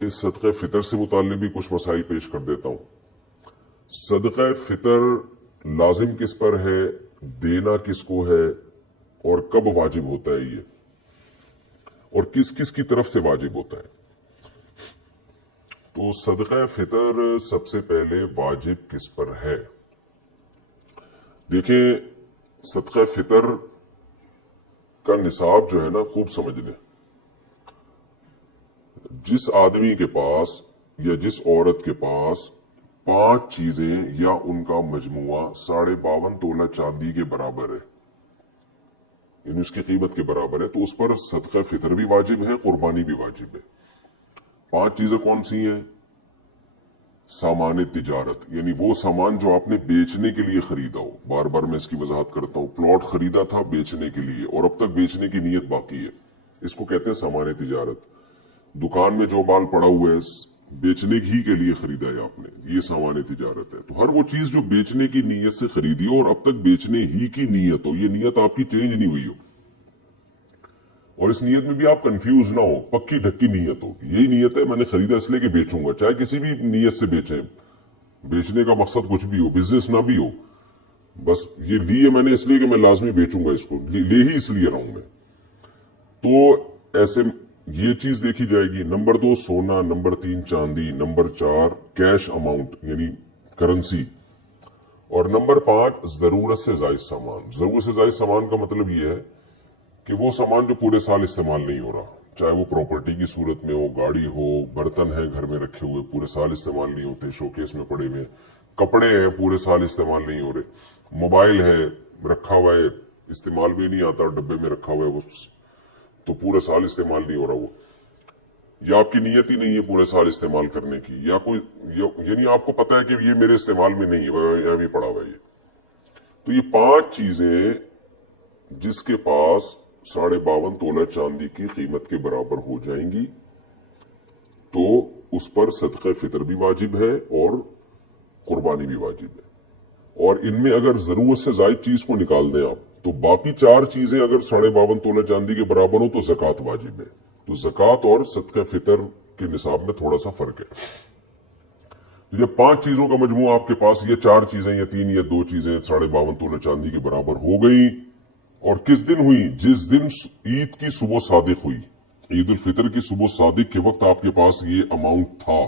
इस सदक़े फितर से मुताल्लिक़ भी कुछ मसाइल पेश कर देता हूं। सदक़े फितर लाजिम किस पर है, देना किसको है और कब वाजिब होता है ये, और किस किस की तरफ से वाजिब होता है। तो सदक़े फितर सबसे पहले वाजिब किस पर है। देखें, सदक़े फितर का निसाब जो है ना, खूब समझ लें। जिस आदमी के पास या जिस औरत के पास 5 चीजें या उनका मजमुआ 52.5 तोला चांदी के बराबर है, यानी उसकी कीमत के बराबर है, तो उस पर सदका फितर भी वाजिब है, कुर्बानी भी वाजिब है। 5 चीजें कौन सी हैं? सामान तिजारत, यानी वो सामान जो आपने बेचने के लिए खरीदा हो। बार बार मैं इसकी वजाहत करता हूं। प्लॉट खरीदा था बेचने के लिए और अब तक बेचने की नीयत बाकी है, इसको कहते हैं सामान तिजारत। दुकान में जो माल पड़ा हुआ है बेचने ही के लिए खरीदा है आपने, ये सामान तिजारत है। तो हर वो चीज जो बेचने की नीयत से खरीदी हो और अब तक बेचने ही की नीयत हो, ये नीयत आपकी चेंज नहीं हुई हो, और इस नीयत में भी आप कंफ्यूज ना हो, पक्की ढक्की नीयत हो, यही नीयत है मैंने खरीदा इसलिए कि बेचूंगा। चाहे किसी भी नीयत से बेचें, बेचने का मकसद कुछ भी हो, बिजनेस ना भी हो, बस ये लिए मैंने इसलिए कि मैं लाजमी बेचूंगा इसको, ले ही इसलिए रहा हूं मैं। तो ऐसे ये चीज देखी जाएगी। नंबर 2 सोना, नंबर 3 चांदी, नंबर 4 कैश अमाउंट यानी करेंसी, और नंबर 5 जरूरत से जायद सामान। जरूरत से जायद सामान का मतलब ये है कि वो सामान जो पूरे साल इस्तेमाल नहीं हो रहा, चाहे वो प्रॉपर्टी की सूरत में हो, गाड़ी हो, बर्तन है घर में रखे हुए पूरे साल इस्तेमाल नहीं होते, शोकेस में पड़े हुए, कपड़े हैं पूरे साल इस्तेमाल नहीं हो रहे, मोबाइल है रखा हुआ है इस्तेमाल भी नहीं आता, डब्बे में रखा हुआ है वो, तो पूरे साल इस्तेमाल नहीं हो रहा वो, या आपकी नीयत ही नहीं है पूरे साल इस्तेमाल करने की, या कोई यानी आपको पता है कि ये मेरे इस्तेमाल में नहीं है, या भी पड़ा हुआ है। तो ये 5 चीजें जिसके पास 52.5 तोला चांदी की कीमत के बराबर हो जाएंगी, तो उस पर सदक़े फितर भी वाजिब है और कुर्बानी भी वाजिब है। और इनमें अगर जरूरत से जायद चीज को निकाल दें आप, तो बाकी 4 चीजें अगर 52.5 तोला चांदी के बराबर हो तो ज़कात वाजिब है। तो ज़कात और सदक़े फितर के निसाब में थोड़ा सा फर्क है। तो जब 5 चीजों का मजमूआ आपके पास, ये 4 चीजें या 3 या 2 चीजें 52.5 तोला चांदी के बराबर हो गई, और किस दिन हुई? जिस दिन ईद की सुबह सादिक हुई, ईद उल फितर की सुबह सादिक के वक्त आपके पास ये अमाउंट था,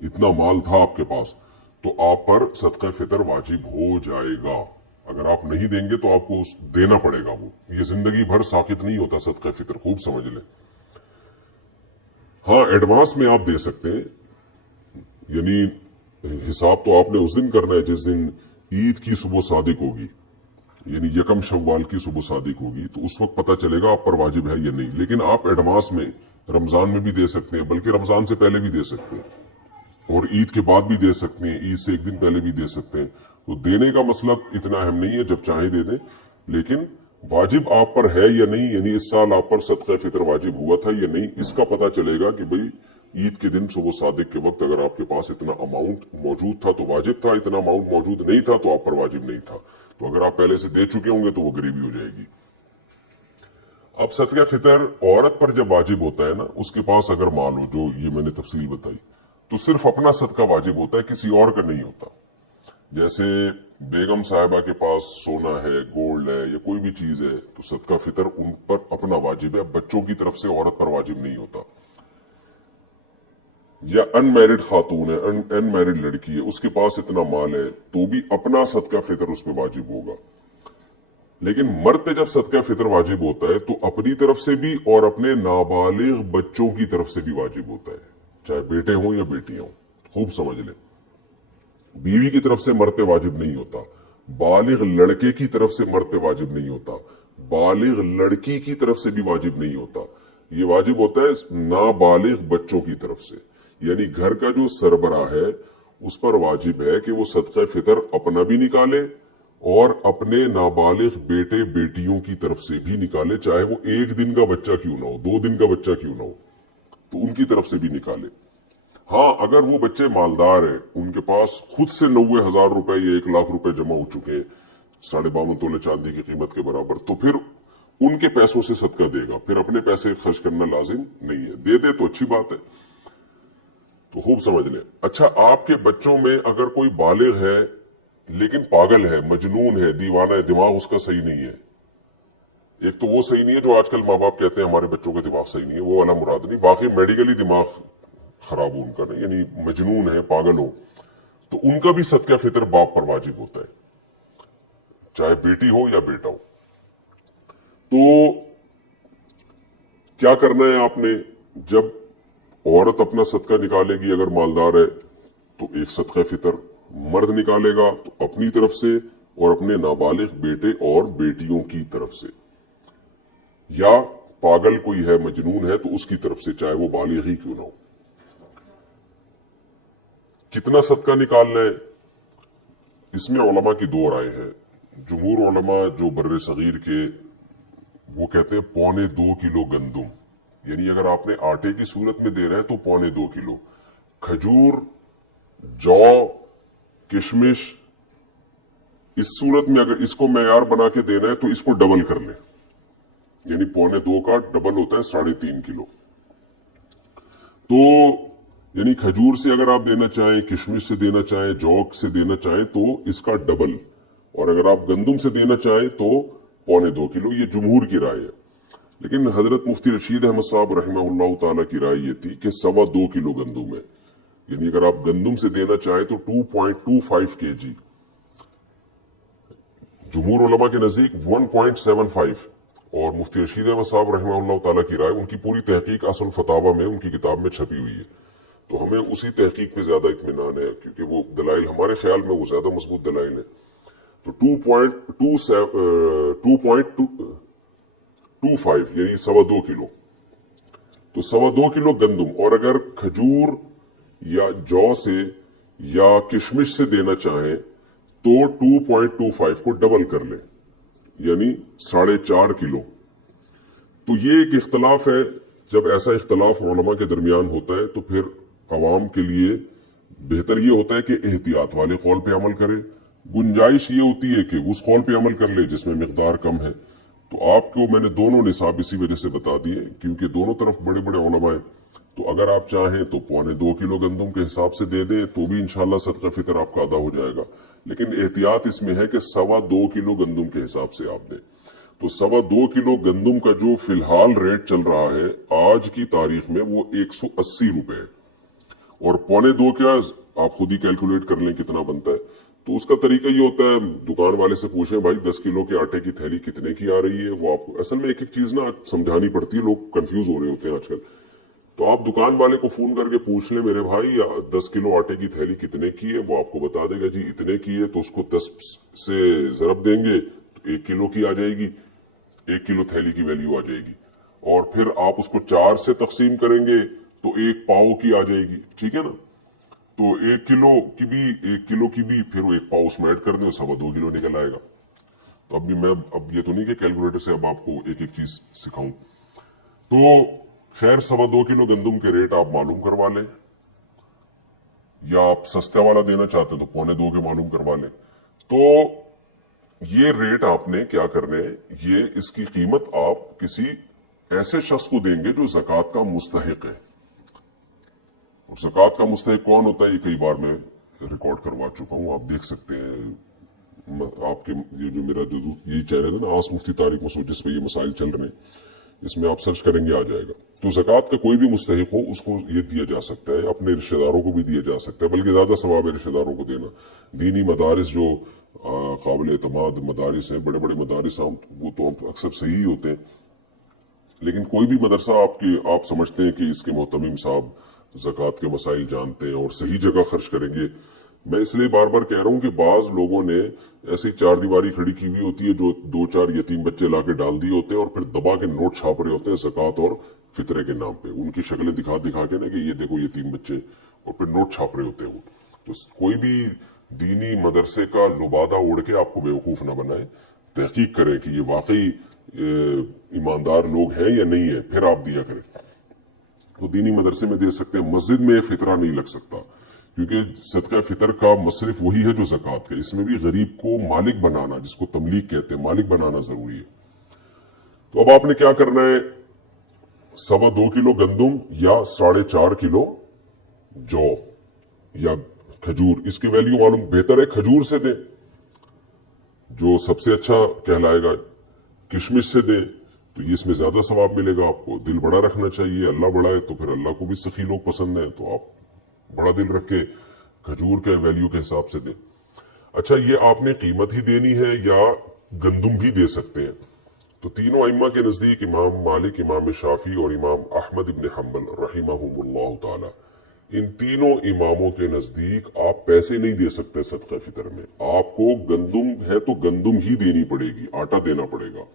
इतना माल था आपके पास, तो आप पर सदक़े फितर वाजिब हो जाएगा। अगर आप नहीं देंगे तो आपको देना पड़ेगा वो, ये जिंदगी भर साकित नहीं होता सदक़े फितर, खूब समझ लें। हाँ, एडवांस में आप दे सकते हैं, यानी हिसाब तो आपने उस दिन करना है जिस दिन ईद की सुबह सादिक होगी, यानी यकम शव्वाल की सुबह सादिक होगी, तो उस वक्त पता चलेगा आप पर वाजिब है या नहीं। लेकिन आप एडवांस में रमजान में भी दे सकते हैं, बल्कि रमजान से पहले भी दे सकते हैं, और ईद के बाद भी दे सकते हैं, ईद से 1 दिन पहले भी दे सकते हैं। तो देने का मसला इतना अहम नहीं है, जब चाहे दे दें, लेकिन वाजिब आप पर है या नहीं, यानी इस साल आप पर सदक़े फितर वाजिब हुआ था या नहीं, इसका पता चलेगा कि भाई ईद के दिन सुबह सादिक के वक्त अगर आपके पास इतना अमाउंट मौजूद था तो वाजिब था, इतना अमाउंट मौजूद नहीं था तो आप पर वाजिब नहीं था। तो अगर आप पहले से दे चुके होंगे तो वो गरीबी हो जाएगी। अब सदक़े फितर औरत पर जब वाजिब होता है ना, उसके पास अगर माल हो, जो ये मैंने तफसील बताई, तो सिर्फ अपना सदका वाजिब होता है, किसी और का नहीं होता। जैसे बेगम साहिबा के पास सोना है, गोल्ड है, या कोई भी चीज है, तो सदका फितर उन पर अपना वाजिब है, बच्चों की तरफ से औरत पर वाजिब नहीं होता। या अनमैरिड खातून है, अनमैरिड लड़की है, उसके पास इतना माल है, तो भी अपना सदका फितर उस पर वाजिब होगा। लेकिन मर्द पे जब सदका फितर वाजिब होता है तो अपनी तरफ से भी और अपने नाबालिग बच्चों की तरफ से भी वाजिब होता है, चाहे बेटे हों या बेटियां हों, खूब समझ लें। बीवी की तरफ से मर्द पे वाजिब नहीं होता, बालिग लड़के की तरफ से मर्द पे वाजिब नहीं होता, बालिग लड़की की तरफ से भी वाजिब नहीं होता। ये वाजिब होता है नाबालिग बच्चों की तरफ से, यानी घर का जो सरबराह है उस पर वाजिब है कि वो सदक़े फितर अपना भी निकाले और अपने नाबालिग बेटे बेटियों की तरफ से भी निकाले, चाहे वो 1 दिन का बच्चा क्यों ना हो, 2 दिन का बच्चा क्यों ना हो, तो उनकी तरफ से भी निकाले। हाँ, अगर वो बच्चे मालदार है, उनके पास खुद से 90,000 रुपए या 1 लाख रुपए जमा हो चुके हैं 52.5 तोले चांदी की कीमत के बराबर, तो फिर उनके पैसों से सदका देगा, फिर अपने पैसे खर्च करना लाजिम नहीं है। दे दे तो अच्छी बात है, تو خوب سمجھ لیں. اچھا آپ کے بچوں میں اگر کوئی بالغ ہے لیکن پاگل ہے, مجنون ہے, دیوانہ ہے, دماغ اس کا صحیح نہیں ہے, ایک تو وہ صحیح نہیں ہے جو آج کل ماں باپ کہتے ہیں ہمارے بچوں کا دماغ صحیح نہیں ہے, وہ والا مراد نہیں, واقعی میڈیکلی دماغ خراب ہو ان کا نہیں, یعنی مجنون ہے, پاگل ہو, تو ان کا بھی صدقہ فطر باپ پر واجب ہوتا ہے, چاہے بیٹی ہو یا بیٹا ہو. تو کیا کرنا ہے آپ نے, جب عورت اپنا صدقہ نکالے گی اگر مالدار ہے تو ایک صدقہ فطر, مرد نکالے گا تو اپنی طرف سے اور اپنے نابالغ بیٹے اور بیٹیوں کی طرف سے, یا پاگل کوئی ہے مجنون ہے تو اس کی طرف سے, چاہے وہ بالغ ہی کیوں نہ ہو. کتنا صدقہ نکالنا ہے اس میں علماء کی دو رائے ہیں. جمہور علماء جو بر صغیر کے وہ کہتے ہیں 2.25 کلو گندم, یعنی اگر آپ نے آٹے کی صورت میں دے رہے ہیں تو 2.25 کلو. کھجور, جو, کشمش, اس صورت میں اگر اس کو معیار بنا کے دینا ہے تو اس کو ڈبل کر لیں, یعنی 2.25 کا ڈبل ہوتا ہے 3.5 کلو. تو یعنی کھجور سے اگر آپ دینا چاہیں, کشمش سے دینا چاہیں, جو سے دینا چاہیں تو اس کا ڈبل, اور اگر آپ گندم سے دینا چاہیں تو 2.25 کلو. یہ جمہور کی رائے ہے. لیکن حضرت مفتی رشید احمد صاحب رحمہ اللہ تعالی کی رائے یہ تھی کہ 2.25 کلو گندم ہے, یعنی اگر آپ گندم سے دینا چاہیں تو 2.25 kg. جمہور علماء کے نزدیک 1.75, اور مفتی رشید احمد صاحب رحمہ اللہ تعالی کی رائے, ان کی پوری تحقیق اصل فتاوی میں ان کی کتاب میں چھپی ہوئی ہے, تو ہمیں اسی تحقیق پہ زیادہ اطمینان ہے کیونکہ وہ دلائل ہمارے خیال میں وہ زیادہ مضبوط دلائل ہیں. تو 2.25 یعنی 2.25 کلو, تو 2.25 کلو گندم. اور اگر کھجور یا جو سے یا کشمش سے دینا چاہیں تو 2.25 کو ڈبل کر لیں, یعنی 4.5 کلو. تو یہ ایک اختلاف ہے. جب ایسا اختلاف علماء کے درمیان ہوتا ہے تو پھر عوام کے لیے بہتر یہ ہوتا ہے کہ احتیاط والے قول پہ عمل کرے. گنجائش یہ ہوتی ہے کہ اس قول پہ عمل کر لے جس میں مقدار کم ہے. تو آپ کو میں نے دونوں نصاب اسی وجہ سے بتا دیے کیونکہ دونوں طرف بڑے بڑے علماء ہیں. تو اگر آپ چاہیں تو 2.25 کلو گندم کے حساب سے دے دیں تو بھی انشاءاللہ صدقہ فطر آپ کا ادا ہو جائے گا. لیکن احتیاط اس میں ہے کہ 2.25 کلو گندم کے حساب سے آپ دیں. تو 2.25 کلو گندم کا جو فی الحال ریٹ چل رہا ہے آج کی تاریخ میں وہ 180 روپے ہے, اور 2.25 کیا آپ خود ہی کیلکولیٹ کر لیں کتنا بنتا ہے. تو اس کا طریقہ یہ ہوتا ہے, دکان والے سے پوچھیں بھائی 10 کلو کے آٹے کی تھیلی کتنے کی آ رہی ہے, وہ آپ کو اصل میں ایک ایک چیز نا سمجھانی پڑتی ہے, لوگ کنفیوز ہو رہے ہوتے ہیں آج کل. تو آپ دکان والے کو فون کر کے پوچھ لیں میرے بھائی 10 کلو آٹے کی تھیلی کتنے کی ہے, وہ آپ کو بتا دے گا جی اتنے کی ہے. تو اس کو 10 سے ضرب دیں گے تو 1 کلو کی آ جائے گی, 1 کلو تھیلی کی ویلیو آ جائے گی. اور پھر آپ اس کو 4 سے تقسیم کریں گے تو 1 پاؤ کی آ جائے گی, ٹھیک ہے نا. تو 1 کلو کی بھی پھر وہ 1 پاؤ اس میں ایڈ کر دیں, 2.25 کلو نکل آئے گا. تو اب یہ تو نہیں کہ کیلکولیٹر سے اب آپ کو ایک ایک چیز سکھاؤں. تو خیر 2.25 کلو گندم کے ریٹ آپ معلوم کروا لیں, یا آپ سستا والا دینا چاہتے ہیں تو 2.25 کے معلوم کروا لیں. تو یہ ریٹ آپ نے کیا کرنے, یہ اس کی قیمت آپ کسی ایسے شخص کو دیں گے جو زکوٰۃ کا مستحق ہے. اور زکوٰۃ کا مستحق کون ہوتا ہے یہ کئی بار میں ریکارڈ کروا چکا ہوں, آپ دیکھ سکتے ہیں. آپ کے یہ جو میرا جو یہ چینل ہے نا آس مفتی طارق مسعود, جس پہ یہ مسائل چل رہے ہیں, اس میں آپ سرچ کریں گے آ جائے گا. تو زکوٰۃ کا کوئی بھی مستحق ہو اس کو یہ دیا جا سکتا ہے, اپنے رشتہ داروں کو بھی دیا جا سکتا ہے, بلکہ زیادہ ثواب ہے رشتہ داروں کو دینا. دینی مدارس جو قابل اعتماد مدارس ہیں, بڑے بڑے مدارس ہیں, وہ تو اکثر صحیح ہوتے ہیں. لیکن کوئی بھی مدرسہ آپ سمجھتے ہیں کہ اس کے محتمم صاحب زکوٰۃ کے مسائل جانتے ہیں اور صحیح جگہ خرچ کریں گے. میں اس لیے بار بار کہہ رہا ہوں کہ بعض لوگوں نے ایسی 4 دیواری کھڑی کی ہوئی ہوتی ہے جو 2-4 یتیم بچے لا کے ڈال دیے ہوتے ہیں, اور پھر دبا کے نوٹ چھاپ رہے ہوتے ہیں زکوٰۃ اور فطرے کے نام پہ, ان کی شکلیں دکھا کے نا کہ یہ دیکھو یتیم بچے, اور پھر نوٹ چھاپ رہے ہوتے ہیں وہ. تو کوئی بھی دینی مدرسے کا لبادہ اوڑھ کے آپ کو بیوقوف نہ بنائے, تحقیق کریں کہ یہ واقعی ایماندار لوگ ہیں یا نہیں ہے, پھر آپ دیا کریں. تو دینی مدرسے میں دے سکتے ہیں, مسجد میں فطرہ نہیں لگ سکتا کیونکہ صدقہ فطر کا مصرف وہی ہے جو زکوٰۃ کا. اس میں بھی غریب کو مالک بنانا, جس کو تملیغ کہتے ہیں, مالک بنانا ضروری ہے. تو اب آپ نے کیا کرنا ہے, 2.25 کلو گندم یا 4.5 کلو जौ या खजूर, इसकी वैल्यू मालूम, बेहतर है खजूर से दें जो सबसे अच्छा कहलाएगा, किशमिश से दें तो ये इसमें ज्यादा सवाब मिलेगा आपको। दिल बड़ा रखना चाहिए, अल्लाह बड़ा है तो फिर अल्लाह को भी सखी लोग पसंद है, तो आप बड़ा दिल रख के खजूर के वैल्यू के हिसाब से दें। अच्छा, ये आपने कीमत ही देनी है या गंदुम भी दे सकते हैं? तो तीनों अइम्मा के नजदीक, इमाम मालिक, इमाम शाफी और इमाम अहमद इब्न हम्बल रहमहुमुल्लाह ताला, इन तीनों इमामों के नजदीक आप पैसे नहीं दे सकते सदका फितर में। आपको गंदुम है तो गंदुम ही देनी पड़ेगी, आटा देना पड़ेगा,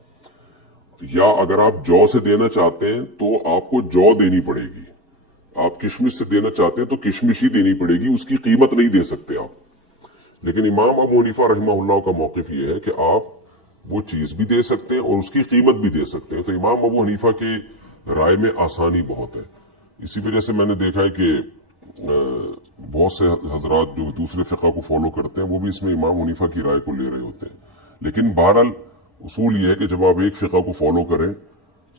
या अगर आप जौ से देना चाहते हैं तो आपको जौ देनी पड़ेगी, आप किशमिश से देना चाहते हैं तो किशमिश ही देनी पड़ेगी, उसकी कीमत नहीं दे सकते आप। लेकिन इमाम अबू हनीफा रहमहुल्लाह का मौकिफ ये है कि आप वो चीज भी दे सकते हैं और उसकी कीमत भी दे सकते हैं। तो इमाम अबू हनीफा के राय में आसानी बहुत है। इसी वजह से मैंने देखा है कि बहुत से हजरात जो दूसरे फिक़ा को फॉलो करते हैं वो भी इसमें इमाम हनीफा की राय को ले रहे होते हैं। लेकिन बहरहाल उसूल ये है कि जब आप एक फिक़ा को फॉलो करें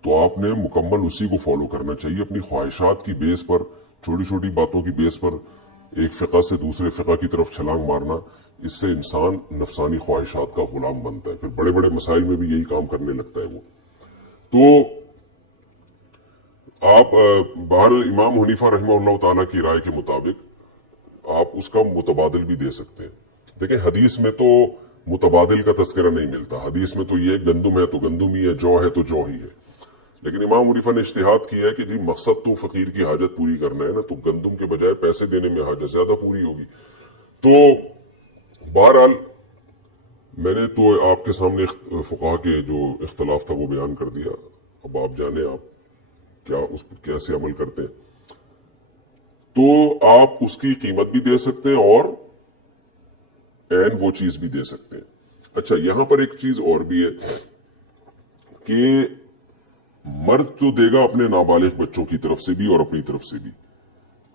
तो आपने मुकम्मल उसी को फॉलो करना चाहिए। अपनी ख्वाहिशात की बेस पर, छोटी छोटी बातों की बेस पर एक फिक़ा से दूसरे फिक़ा की तरफ छलांग मारना, इससे इंसान नफसानी ख्वाहिशात का गुलाम बनता है, फिर बड़े बड़े मसाइल में भी यही काम करने लगता है वो। तो आप बहरहाल इमाम हनीफा रहमहुल्लाह ताला की राय के मुताबिक आप उसका मुतबादिल भी दे सकते हैं। देखिए, हदीस में तो मुतबादिल का तस्करा नहीं मिलता। हदीस में तो ये गंदुम है तो गंदुम ही है, जौ है तो जौ ही है। लेकिन इमाम हनीफा ने इज्तिहाद किया है कि जी मकसद तो फकीर की हाजत पूरी करना है ना, तो गंदुम के बजाय पैसे देने में हाजत ज्यादा पूरी होगी। तो बहरहाल मैंने तो आपके सामने फुकाहा के जो इख्तलाफ था वो बयान कर दिया। अब आप जाने आप क्या उस पर कैसे अमल करते हैं। तो आप उसकी कीमत भी दे सकते हैं और एन वो चीज भी दे सकते हैं। अच्छा, यहां पर एक चीज और भी है कि मर्द तो देगा अपने नाबालिग बच्चों की तरफ से भी और अपनी तरफ से भी।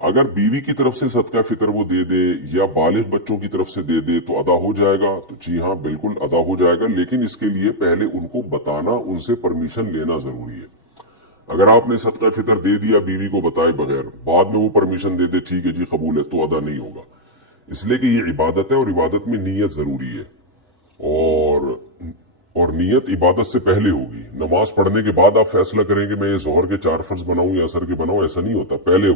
अगर बीवी की तरफ से सदका फितर वो दे दे या बालिग बच्चों की तरफ से दे दे तो अदा हो जाएगा। तो जी हाँ, बिल्कुल अदा हो जाएगा, लेकिन इसके लिए पहले उनको बताना, उनसे परमिशन लेना जरूरी है। अगर आपने सदका फितर दे दिया बीवी को बताए बगैर, बाद में वो परमिशन दे दे ठीक है जी कबूल है, तो अदा नहीं होगा। इसलिए कि ये इबादत है और इबादत में नीयत जरूरी है, और नीयत इबादत से पहले होगी। नमाज पढ़ने के बाद आप फैसला करेंगे मैं ये जोहर के 4 फर्ज बनाऊं या असर के बनाऊं, ऐसा नहीं होता। पहले